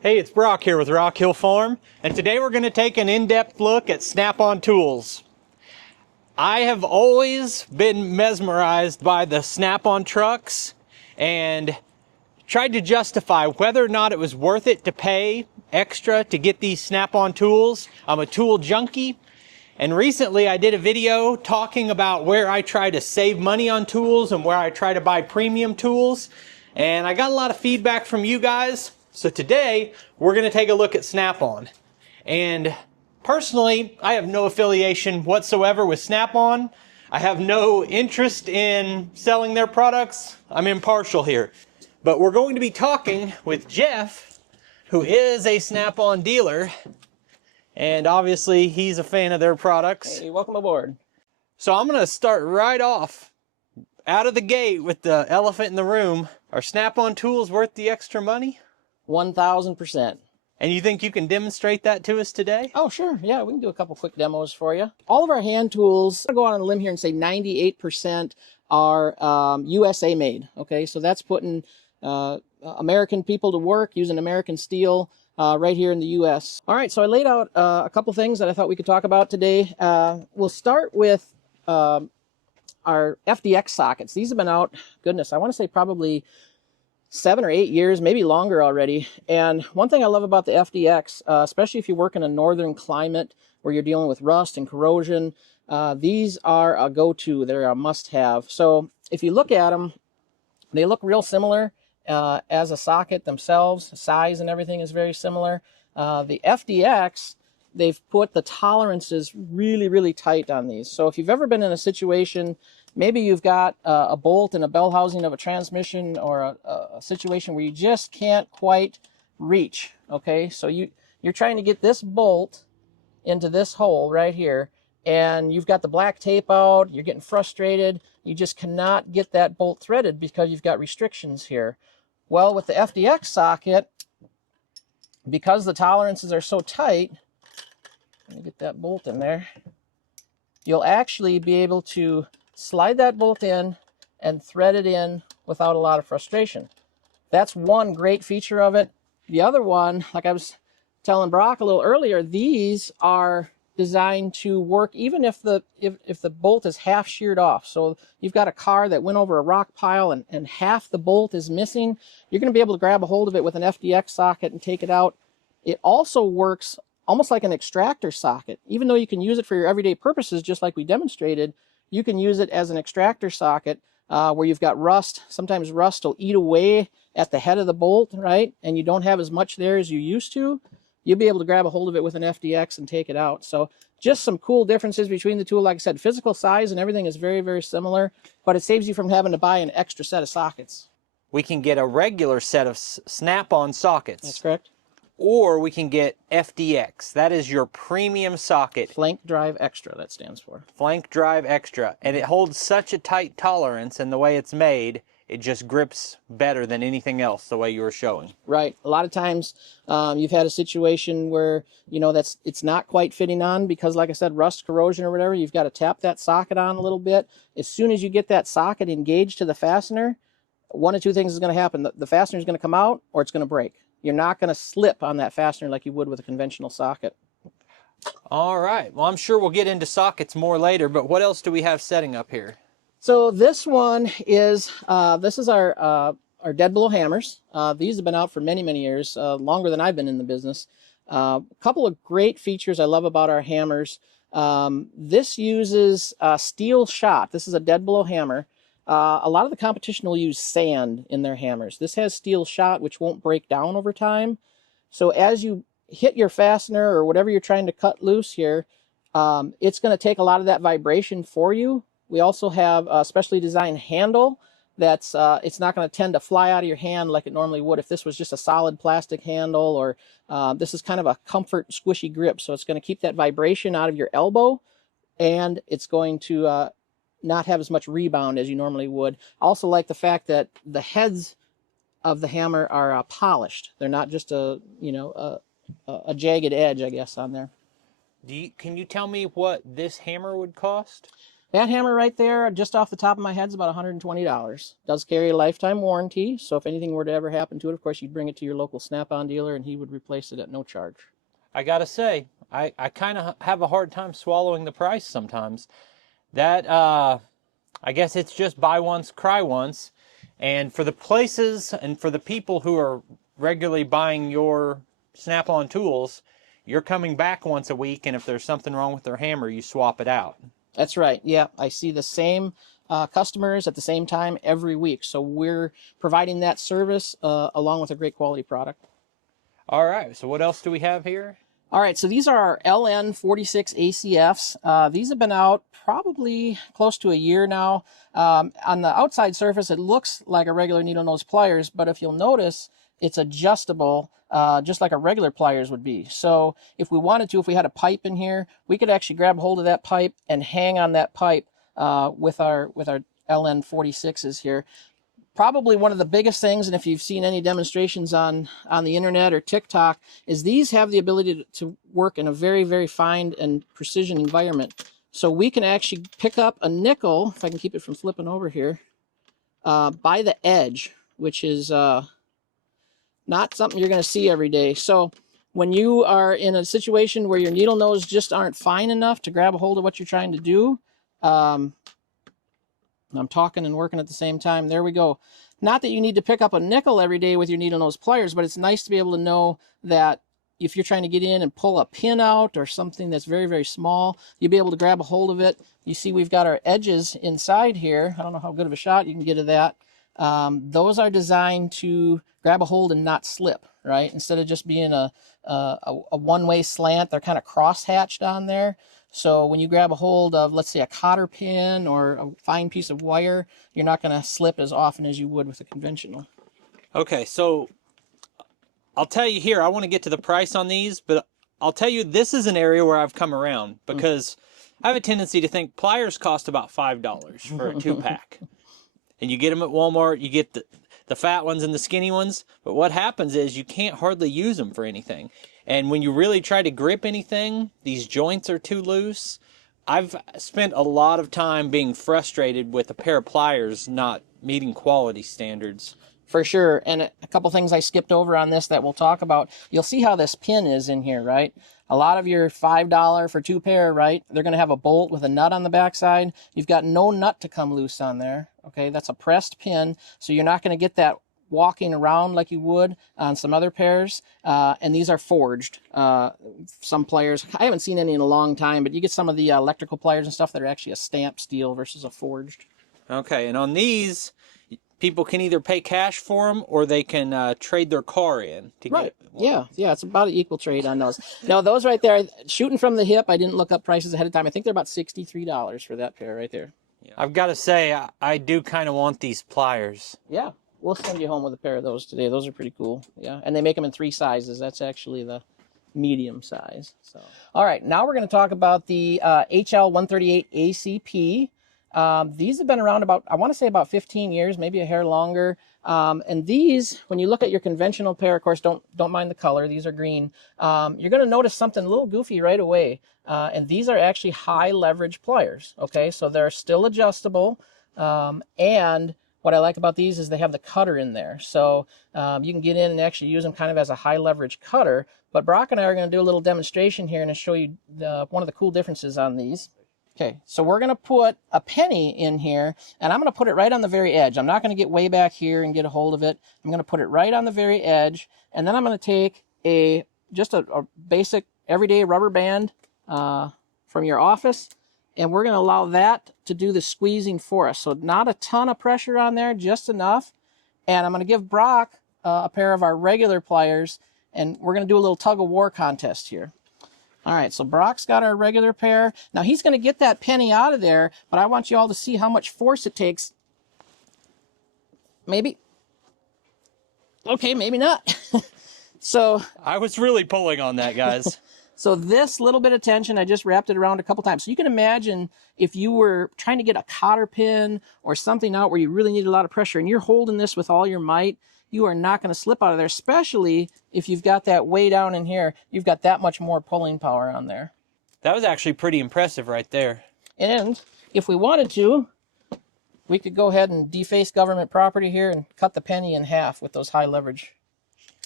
Hey, it's Brock here with Rock Hill Farm, and today we're going to take an in-depth look at Snap-on tools. I have always been mesmerized by the Snap-on trucks and tried to justify whether or not it was worth it to pay extra to get these Snap-on tools. I'm a tool junkie, and recently I did a video talking about where I try to save money on tools and where I try to buy premium tools, and I got a lot of feedback from you guys. So today, we're going to take a look at Snap-on. And personally, I have no affiliation whatsoever with Snap-on. I have no interest in selling their products. I'm impartial here. But we're going to be talking with Jeff, who is a Snap-on dealer. And obviously, he's a fan of their products. Hey, welcome aboard. So I'm going to start right off, out of the gate with the elephant in the room. Are Snap-on tools worth the extra money? 1,000%. And you think you can demonstrate that to us today? Oh, sure. Yeah, we can do a couple quick demos for you. All of our hand tools, I'll go out on a limb here and say 98% are USA made. Okay, so that's putting American people to work using American steel right here in the US. All right, so I laid out a couple things that I thought we could talk about today. We'll start with our FDX sockets. These have been out, goodness, I want to say probably 7 or 8 years, maybe longer already. And one thing I love about the FDX, especially if you work in a northern climate where you're dealing with rust and corrosion, these are a go-to. They're a must-have. So if you look at them, they look real similar as a socket themselves. Size and everything is very similar. The FDX, they've put the tolerances really, really tight on these. So if you've ever been in a situation, maybe you've got a bolt in a bell housing of a transmission, or a situation where you just can't quite reach, okay? So you're trying to get this bolt into this hole right here, and you've got the black tape out, you're getting frustrated, you just cannot get that bolt threaded because you've got restrictions here. Well, with the FDX socket, because the tolerances are so tight, let me get that bolt in there, you'll actually be able to slide that bolt in and thread it in without a lot of frustration. That's one great feature of it. The other one, like I was telling Brock a little earlier, these are designed to work even if the bolt is half sheared off. So you've got a car that went over a rock pile and half the bolt is missing. You're going to be able to grab a hold of it with an FDX socket and take it out. It also works almost like an extractor socket. Even though you can use it for your everyday purposes, just like we demonstrated, you can use it as an extractor socket where you've got rust. Sometimes rust will eat away at the head of the bolt, right? And you don't have as much there as you used to. You'll be able to grab a hold of it with an FDX and take it out. So just some cool differences between the two. Like I said, physical size and everything is very, very similar, but it saves you from having to buy an extra set of sockets. We can get a regular set of Snap-on sockets. That's correct. Or we can get FDX. That is your premium socket. Flank Drive Extra, that stands for. Flank Drive Extra. And it holds such a tight tolerance, and the way it's made, it just grips better than anything else, the way you were showing. Right. A lot of times you've had a situation where, you know, it's not quite fitting on because, like I said, rust, corrosion or whatever, you've got to tap that socket on a little bit. As soon as you get that socket engaged to the fastener, one of two things is going to happen. The fastener is going to come out or it's going to break. You're not going to slip on that fastener like you would with a conventional socket. All right. Well, I'm sure we'll get into sockets more later, but what else do we have setting up here? So this one is, this is our dead blow hammers. These have been out for many, many years, longer than I've been in the business. A couple of great features I love about our hammers. This uses steel shot. This is a dead blow hammer. A lot of the competition will use sand in their hammers. This has steel shot, which won't break down over time. So as you hit your fastener or whatever you're trying to cut loose here, it's going to take a lot of that vibration for you. We also have a specially designed handle that's it's not going to tend to fly out of your hand like it normally would if this was just a solid plastic handle, or this is kind of a comfort squishy grip. So it's going to keep that vibration out of your elbow, and it's going to not have as much rebound as you normally would. I also like the fact that the heads of the hammer are polished. They're not just a jagged edge, I guess, on there. Can you tell me what this hammer would cost? That hammer right there, just off the top of my head, is about $120. Does carry a lifetime warranty, so if anything were to ever happen to it, of course, you'd bring it to your local Snap-on dealer and he would replace it at no charge. I gotta say, I kind of have a hard time swallowing the price sometimes. That, I guess it's just buy once, cry once. And for the places and for the people who are regularly buying your Snap-on tools, you're coming back once a week, and if there's something wrong with their hammer, you swap it out. That's right. Yeah, I see the same customers at the same time every week. So we're providing that service along with a great quality product. All right, so what else do we have here? All right, so these are our LN46 ACFs. These have been out probably close to a year now. On the outside surface, it looks like a regular needle nose pliers, but if you'll notice, it's adjustable just like a regular pliers would be. So if we wanted to, if we had a pipe in here, we could actually grab hold of that pipe and hang on that pipe with our LN46s here. Probably one of the biggest things, and if you've seen any demonstrations on the internet or TikTok, is these have the ability to work in a very, very fine and precision environment. So we can actually pick up a nickel, if I can keep it from flipping over here, by the edge, which is not something you're going to see every day. So when you are in a situation where your needle nose just aren't fine enough to grab a hold of what you're trying to do, I'm talking and working at the same time. There we go. Not that you need to pick up a nickel every day with your needle nose pliers, but it's nice to be able to know that if you're trying to get in and pull a pin out or something that's very, very small, you'll be able to grab a hold of it. You see we've got our edges inside here. I don't know how good of a shot you can get of that. Those are designed to grab a hold and not slip, right? Instead of just being a one-way slant, they're kind of cross-hatched on there. So when you grab a hold of, let's say, a cotter pin or a fine piece of wire, you're not going to slip as often as you would with a conventional. Okay, so I'll tell you here, I want to get to the price on these, but I'll tell you this is an area where I've come around because I have a tendency to think pliers cost about $5 for a 2-pack. And you get them at Walmart, you get the fat ones and the skinny ones, but what happens is you can't hardly use them for anything. And when you really try to grip anything, these joints are too loose. I've spent a lot of time being frustrated with a pair of pliers not meeting quality standards. For sure. And a couple things I skipped over on this that we'll talk about. You'll see how this pin is in here, right? A lot of your $5 for 2 pair, right? They're going to have a bolt with a nut on the backside. You've got no nut to come loose on there. Okay, that's a pressed pin, so you're not going to get that walking around like you would on some other pairs. And these are forged. Some pliers, I haven't seen any in a long time, but you get some of the electrical pliers and stuff that are actually a stamped steel versus a forged. Okay, and on these, people can either pay cash for them or they can trade their car in to right. get Yeah, it's about an equal trade on those. Now, those right there, shooting from the hip, I didn't look up prices ahead of time. I think they're about $63 for that pair right there. Yeah. I've got to say, I do kind of want these pliers. Yeah, we'll send you home with a pair of those today. Those are pretty cool. Yeah, and they make them in 3 sizes. That's actually the medium size. So, all right, now we're going to talk about the HL138 ACP. These have been around about, I want to say about 15 years, maybe a hair longer. And these, when you look at your conventional pair, of course, don't mind the color. These are green. You're going to notice something a little goofy right away. And these are actually high leverage pliers. Okay, so they're still adjustable. And what I like about these is they have the cutter in there. So you can get in and actually use them kind of as a high leverage cutter. But Brock and I are going to do a little demonstration here and show you one of the cool differences on these. Okay, so we're going to put a penny in here, and I'm going to put it right on the very edge. I'm not going to get way back here and get a hold of it. I'm going to put it right on the very edge, and then I'm going to take just a basic everyday rubber band from your office, and we're going to allow that to do the squeezing for us. So not a ton of pressure on there, just enough. And I'm going to give Brock a pair of our regular pliers, and we're going to do a little tug-of-war contest here. All right, so Brock's got our regular pair. Now he's going to get that penny out of there, but I want you all to see how much force it takes. Maybe. Okay, maybe not. So I was really pulling on that, guys. So this little bit of tension, I just wrapped it around a couple times. So you can imagine if you were trying to get a cotter pin or something out where you really need a lot of pressure and you're holding this with all your might, you are not going to slip out of there, especially if you've got that way down in here. You've got that much more pulling power on there. That was actually pretty impressive right there. And If we wanted to, we could go ahead and deface government property here and cut the penny in half with those high leverage.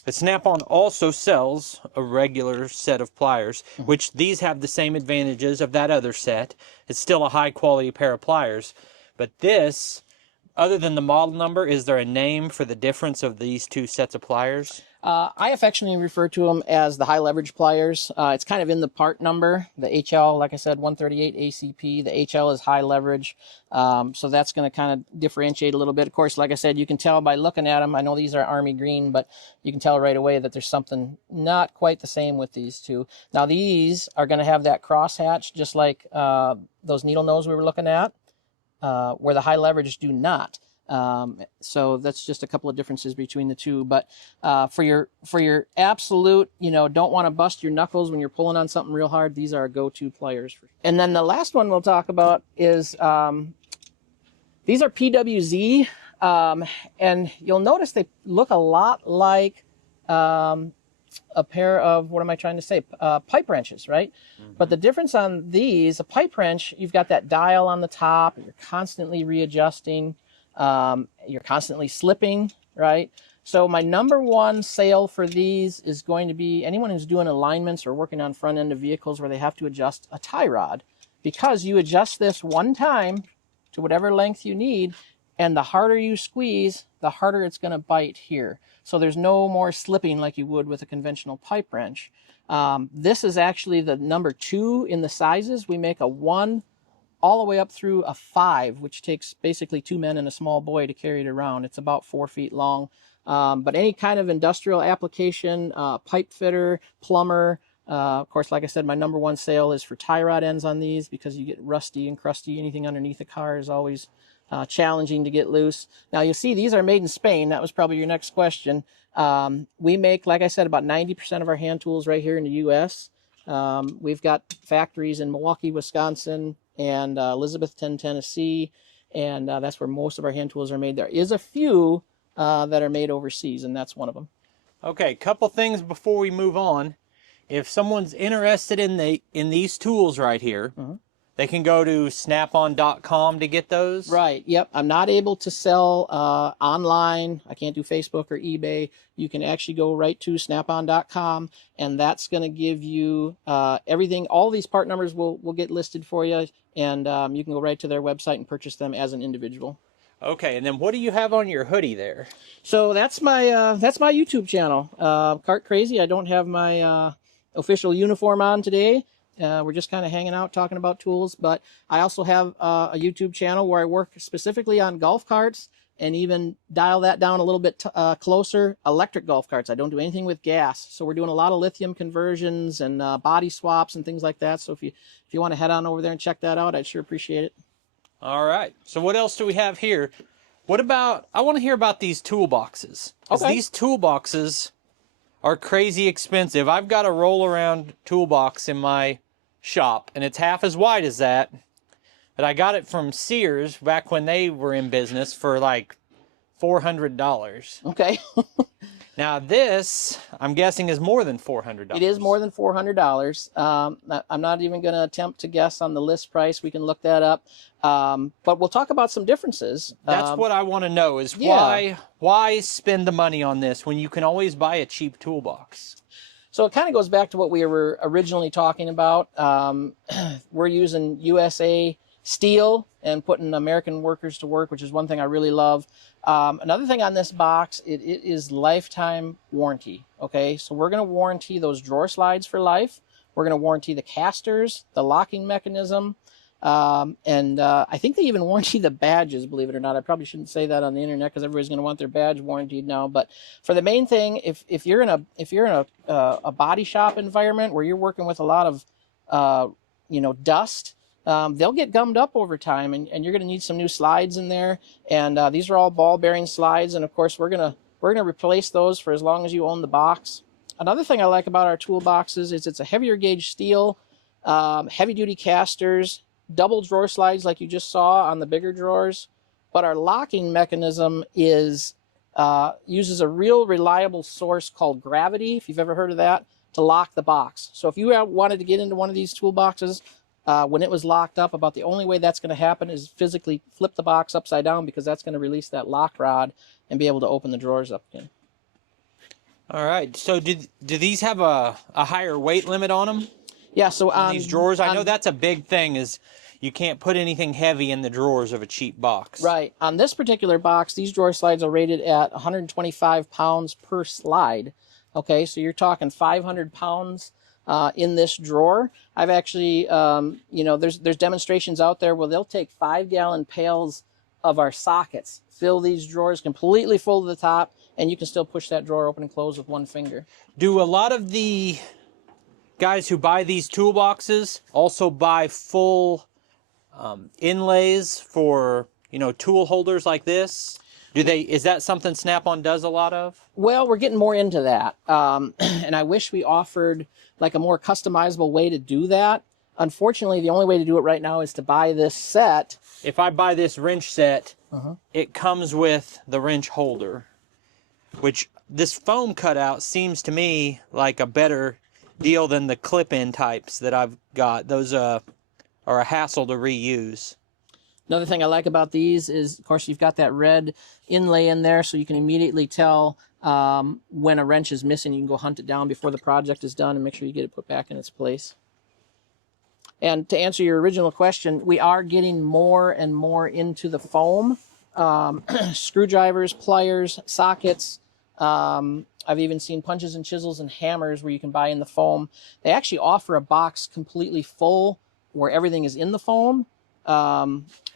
But Snap-on also sells a regular set of pliers, which these have the same advantages of that other set. It's still a high quality pair of pliers. But this, other than the model number, is there a name for the difference of these two sets of pliers? I affectionately refer to them as the high leverage pliers. It's kind of in the part number. The HL, like I said, 138 ACP. The HL is high leverage. So that's going to kind of differentiate a little bit. Of course, like I said, you can tell by looking at them. I know these are army green, but you can tell right away that there's something not quite the same with these two. Now, these are going to have that crosshatch, just like those needle nose we were looking at, where the high leverage do not. So that's just a couple of differences between the two. But for your absolute, don't want to bust your knuckles when you're pulling on something real hard, these are go-to pliers. And then the last one we'll talk about is these are PWZ, and you'll notice they look a lot like a pair of, what am I trying to say, pipe wrenches, right? Mm-hmm. But the difference on these, a pipe wrench, you've got that dial on the top, you're constantly readjusting. You're constantly slipping, right? So my number one sale for these is going to be anyone who's doing alignments or working on front end of vehicles where they have to adjust a tie rod, because you adjust this one time to whatever length you need, and the harder you squeeze, the harder it's going to bite here. So there's no more slipping like you would with a conventional pipe wrench. This is actually the number 2 in the sizes. We make a 1 all the way up through a 5, which takes basically 2 men and a small boy to carry it around. It's about 4 feet long. But any kind of industrial application, pipe fitter, plumber, of course, like I said, my number 1 sale is for tie rod ends on these, because you get rusty and crusty. Anything underneath the car is always challenging to get loose. Now you'll see these are made in Spain. That was probably your next question. We make, like I said, about 90% of our hand tools right here in the U.S. We've got factories in Milwaukee, Wisconsin, and Elizabethton, Tennessee, and that's where most of our hand tools are made. There is a few that are made overseas, and that's one of them. Okay, couple things before we move on. If someone's interested in these tools right here, they can go to snapon.com to get those? Right, yep. I'm not able to sell online. I can't do Facebook or eBay. You can actually go right to snapon.com, and that's going to give you everything. All these part numbers will get listed for you, and you can go right to their website and purchase them as an individual. Okay, and then what do you have on your hoodie there? So that's my YouTube channel, Cart Crazy. I don't have my official uniform on today. We're just kind of hanging out talking about tools, but I also have a YouTube channel where I work specifically on golf carts, and even dial that down a little bit closer, electric golf carts. I don't do anything with gas. So we're doing a lot of lithium conversions and body swaps and things like that. So if you want to head on over there and check that out, I'd sure appreciate it. All right. So what else do we have here? What about, I want to hear about these toolboxes. Okay. These toolboxes are crazy expensive. I've got a roll around toolbox in my shop, and it's half as wide as that. But I got it from Sears back when they were in business for like $400. Okay. Now this, I'm guessing, is more than $400. It is more than $400. I'm not even going to attempt to guess on the list price. We can look that up. But we'll talk about some differences. That's what I want to know is why spend the money on this when you can always buy a cheap toolbox? So it kind of goes back to what we were originally talking about. We're using USA steel and putting American workers to work, which is one thing I really love. Another thing on this box, it is lifetime warranty. Okay, so we're going to warranty those drawer slides for life. We're going to warranty the casters, the locking mechanism, and I think they even warranty the badges, believe it or not. I probably shouldn't say that on the internet because everybody's going to want their badge warranted now. But for the main thing, if you're in a body shop environment where you're working with a lot of dust, they'll get gummed up over time, and you're going to need some new slides in there. And these are all ball bearing slides, and of course we're gonna replace those for as long as you own the box. Another thing I like about our toolboxes is it's a heavier gauge steel, heavy duty casters, double drawer slides like you just saw on the bigger drawers. But our locking mechanism uses a real reliable source called gravity, if you've ever heard of that, to lock the box. So if you wanted to get into one of these toolboxes, when it was locked up, about the only way that's going to happen is physically flip the box upside down, because that's going to release that lock rod and be able to open the drawers up again. All right. So do these have a higher weight limit on them? Yeah, so on these drawers? I know that's a big thing, is you can't put anything heavy in the drawers of a cheap box. Right. On this particular box, these drawer slides are rated at 125 pounds per slide. Okay, so you're talking 500 pounds in this drawer. I've actually, you know, there's demonstrations out there where they'll take 5-gallon pails of our sockets, fill these drawers completely full to the top, and you can still push that drawer open and close with one finger. Do a lot of the guys who buy these toolboxes also buy full inlays for, you know, tool holders like this? Is that something Snap-on does a lot of? Well, we're getting more into that. And I wish we offered like a more customizable way to do that. Unfortunately, the only way to do it right now is to buy this set. If I buy this wrench set, it comes with the wrench holder, which this foam cutout seems to me like a better deal than the clip-in types that I've got. Those are a hassle to reuse. Another thing I like about these is, of course, you've got that red inlay in there, so you can immediately tell when a wrench is missing. You can go hunt it down before the project is done and make sure you get it put back in its place. And to answer your original question, we are getting more and more into the foam. Screwdrivers, pliers, sockets. I've even seen punches and chisels and hammers where you can buy in the foam. They actually offer a box completely full where everything is in the foam.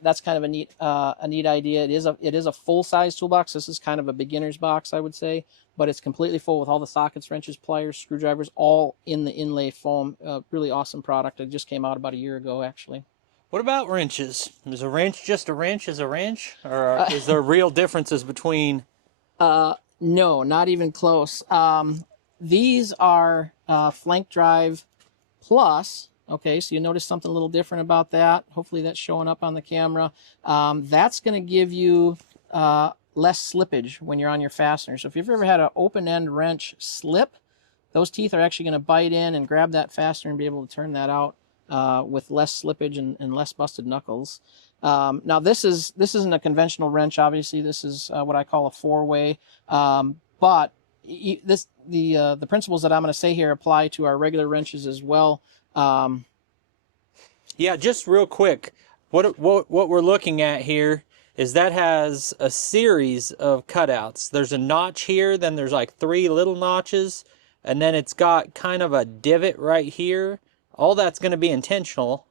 That's kind of a neat idea. It is a full-size toolbox. This is kind of a beginner's box, I would say, but it's completely full with all the sockets, wrenches, pliers, screwdrivers, all in the inlay foam. Really awesome product. It just came out about a year ago, actually. What about wrenches? Is a wrench just a wrench as a wrench? Or is there real differences between... No, not even close. These are flank drive plus. Okay, so you notice something a little different about that. Hopefully that's showing up on the camera. That's going to give you less slippage when you're on your fastener. So if you've ever had an open-end wrench slip, those teeth are actually going to bite in and grab that fastener and be able to turn that out with less slippage and less busted knuckles. Now this isn't a conventional wrench, obviously. This is what I call a 4-way. But the principles that I'm going to say here apply to our regular wrenches as well. Yeah, just real quick, what we're looking at here is that has a series of cutouts. There's a notch here, then there's like 3 little notches, and then it's got kind of a divot right here. All that's going to be intentional.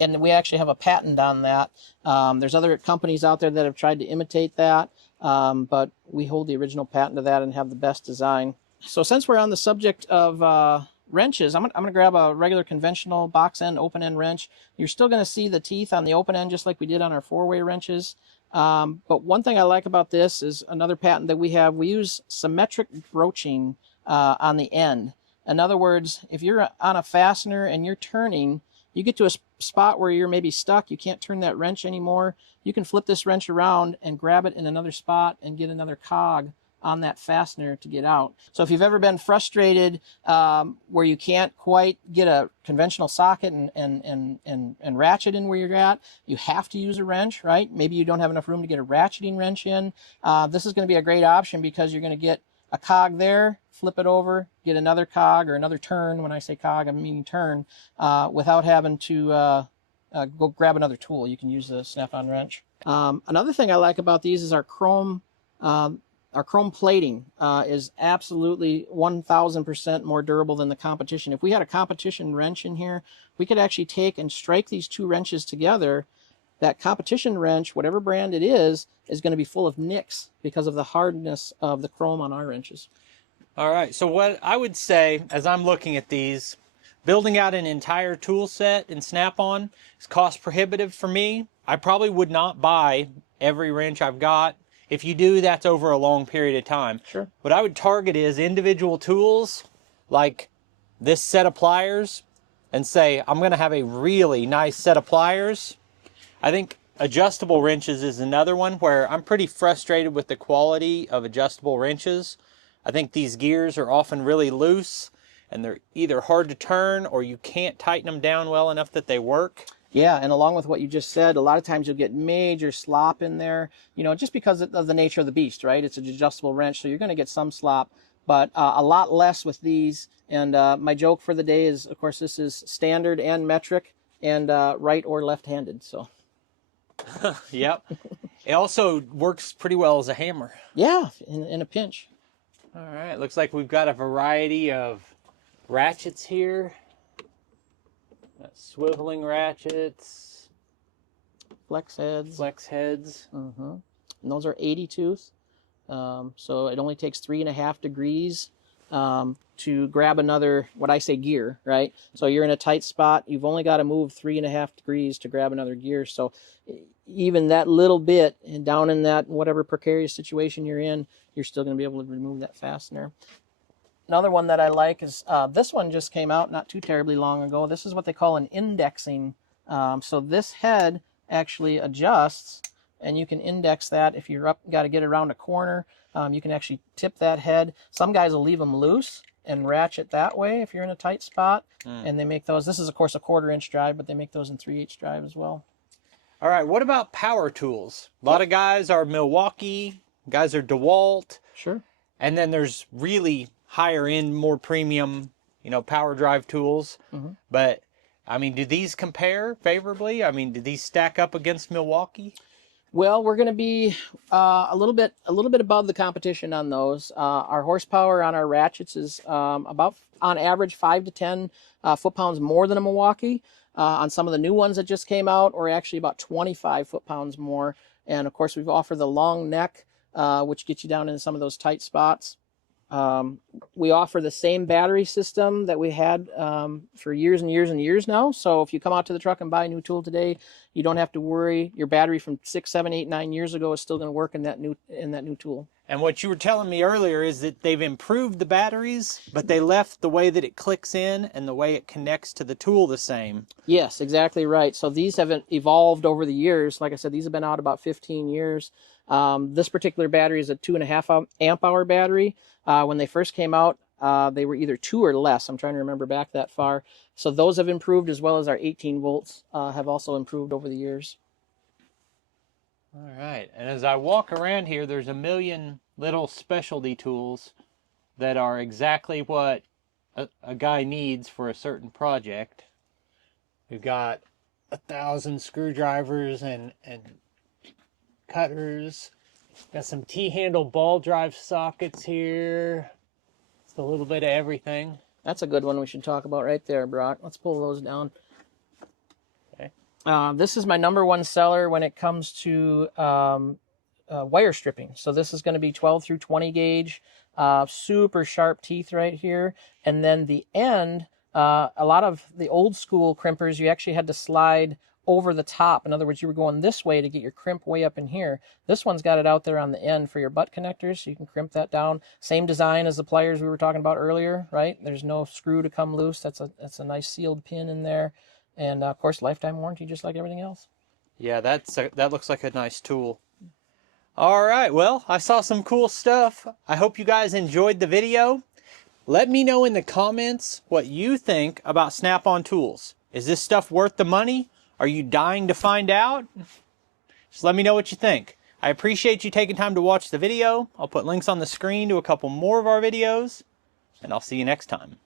And we actually have a patent on that. There's other companies out there that have tried to imitate that, but we hold the original patent to that and have the best design. So since we're on the subject of wrenches, I'm going to grab a regular conventional box end, open end wrench. You're still going to see the teeth on the open end just like we did on our 4-way wrenches. But one thing I like about this is another patent that we have. We use symmetric broaching on the end. In other words, if you're on a fastener and you're turning, you get to a spot where you're maybe stuck, you can't turn that wrench anymore, you can flip this wrench around and grab it in another spot and get another cog on that fastener to get out. So if you've ever been frustrated where you can't quite get a conventional socket and ratchet in where you're at, you have to use a wrench, right? Maybe you don't have enough room to get a ratcheting wrench in. This is going to be a great option because you're going to get a cog there, flip it over, get another cog or another turn. When I say cog, I'm meaning turn, without having to go grab another tool. You can use the Snap-on wrench. Another thing I like about these is our chrome plating is absolutely 1,000% more durable than the competition. If we had a competition wrench in here, we could actually take and strike these 2 wrenches together. That competition wrench, whatever brand it is going to be full of nicks because of the hardness of the chrome on our wrenches. All right, so what I would say as I'm looking at these, building out an entire tool set in Snap-on is cost prohibitive for me. I probably would not buy every wrench I've got. If you do, that's over a long period of time. Sure. What I would target is individual tools like this set of pliers and say, I'm going to have a really nice set of pliers. I think adjustable wrenches is another one where I'm pretty frustrated with the quality of adjustable wrenches. I think these gears are often really loose, and they're either hard to turn or you can't tighten them down well enough that they work. Yeah, and along with what you just said, a lot of times you'll get major slop in there, you know, just because of the nature of the beast, right? It's an adjustable wrench, so you're going to get some slop, but a lot less with these. And my joke for the day is, of course, this is standard and metric and right or left-handed, so. Yep. It also works pretty well as a hammer. Yeah, in a pinch. All right, looks like we've got a variety of ratchets here. Got swiveling ratchets. Flex heads. Flex heads. And those are 80 tooth. So it only takes 3.5 degrees to grab another, what I say, gear, right? So you're in a tight spot. You've only got to move 3.5 degrees to grab another gear. So even that little bit, and down in that whatever precarious situation you're in, you're still going to be able to remove that fastener. Another one that I like is this one just came out not too terribly long ago. This is what they call an indexing. So this head actually adjusts, and you can index that if you're up, got to get around a corner. You can actually tip that head. Some guys will leave them loose and ratchet that way if you're in a tight spot. And they make those. This is, of course, a 1/4" drive, but they make those in 3/8 drive as well. All right, what about power tools? A lot of guys are Milwaukee, guys are DeWalt. Sure. And then there's really higher end, more premium, you know, power drive tools. But I mean, do these compare favorably? I mean, do these stack up against Milwaukee? Well, we're going to be a little bit above the competition on those. Our horsepower on our ratchets is about, on average, 5 to 10 foot-pounds more than a Milwaukee. On some of the new ones that just came out, or actually about 25 foot-pounds more. And of course, we've offered the long neck, which gets you down into some of those tight spots. We offer the same battery system that we had for years and years and years now. So if you come out to the truck and buy a new tool today, you don't have to worry. Your battery from 6, 7, 8, 9 years ago is still going to work in that new tool. And what you were telling me earlier is that they've improved the batteries, but they left the way that it clicks in and the way it connects to the tool the same. Yes, exactly right. So these haven't evolved over the years. Like I said, these have been out about 15 years. This particular battery is a 2.5 amp hour battery. When they first came out, they were either 2 or less. I'm trying to remember back that far. So those have improved, as well as our 18 volts have also improved over the years. All right. And as I walk around here, there's a million little specialty tools that are exactly what a guy needs for a certain project. We've got 1,000 screwdrivers and cutters. Got some T-handle ball drive sockets here. It's a little bit of everything. That's a good one we should talk about right there, Brock. Let's pull those down. Okay. This is my #1 seller when it comes to wire stripping. So this is going to be 12 through 20 gauge, super sharp teeth right here. And then the end, a lot of the old school crimpers, you actually had to slide over the top. In other words, you were going this way to get your crimp way up in here. This one's got it out there on the end for your butt connectors, so you can crimp that down. Same design as the pliers we were talking about earlier, right? There's no screw to come loose. That's a nice sealed pin in there. And of course, lifetime warranty, just like everything else. Yeah, that looks like a nice tool. All right, well, I saw some cool stuff. I hope you guys enjoyed the video. Let me know in the comments what you think about Snap-on tools. Is this stuff worth the money? Are you dying to find out? Just let me know what you think. I appreciate you taking time to watch the video. I'll put links on the screen to a couple more of our videos, and I'll see you next time.